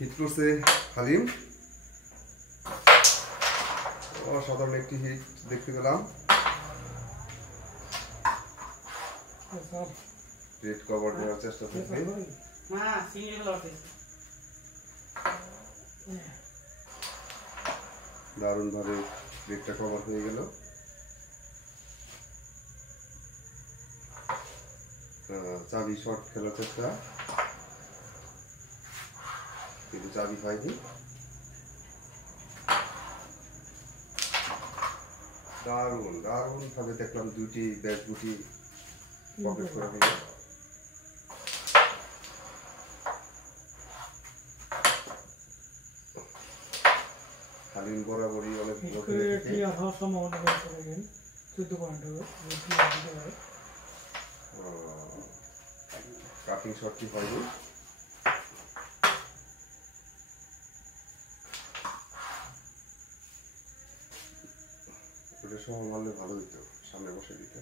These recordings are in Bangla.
হিট করছে হালিম। অসাধারণ একটি হিট দেখতে পেলাম। রেড কভার দেওয়ার চেষ্টা করবে। দারুণ ভাবে রেডটা কভার হয়ে গেল। চাবি শর্ট খেলার চেষ্টা, কিন্তু চাবি হয়নি। দারুণ দারুণ ভাবে দেখলাম দুটি ব্যাগ গুটি পকেট করা হয়ে গেল। হালিম বরাবরই অনেক কাটিং শটটি হয়নি। ওটা সময় মারলে ভালো হইতো, সামনে বসে দিতে।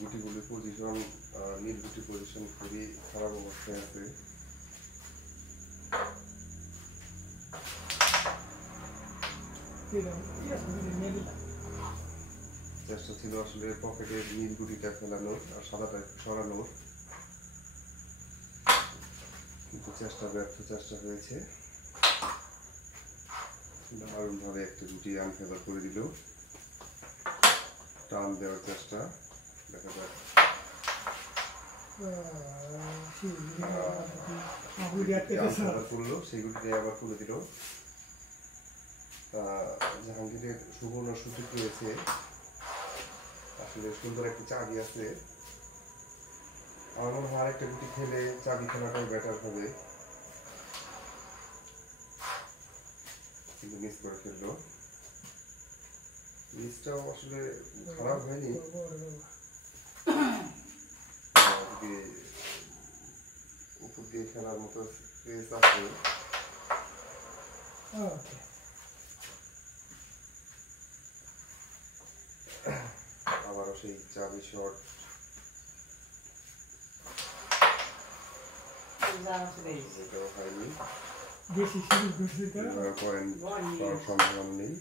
গুটিগুলির পজিশন, নীল গুটি পজিশন খুবই খারাপ অবস্থায় আছে। চেষ্টা ছিল আসলে পকেটের নীল গুটিটা ফেলানোর আর সাদাটা সরানোর, কিন্তু ব্যর্থ চেষ্টা হয়েছে। দারুণ ভাবে একটা গুটি আনফেভার করে দিল। টান দেওয়ার চেষ্টা, দেখা যাক। সেই গুটিটাই আবার তুলে দিল। জাহাঙ্গীরের সুবর্ণ সুযোগ রয়েছে, আসলে সুন্দর একটি চাবি আছে। আমার মনে হয় আরেকটা গুটি খেলে চাবি খেলাটাই বেটার হবে, কিন্তু মিস করে ফেললো। মিসটাও আসলে খারাপ হয়নি, উপর দিয়ে খেলার মতো স্পেস আছে। আবারও সেই চাবি শট, এটাও হয়নি। পয়েন্ট পাওয়ার সম্ভাবনা নেই।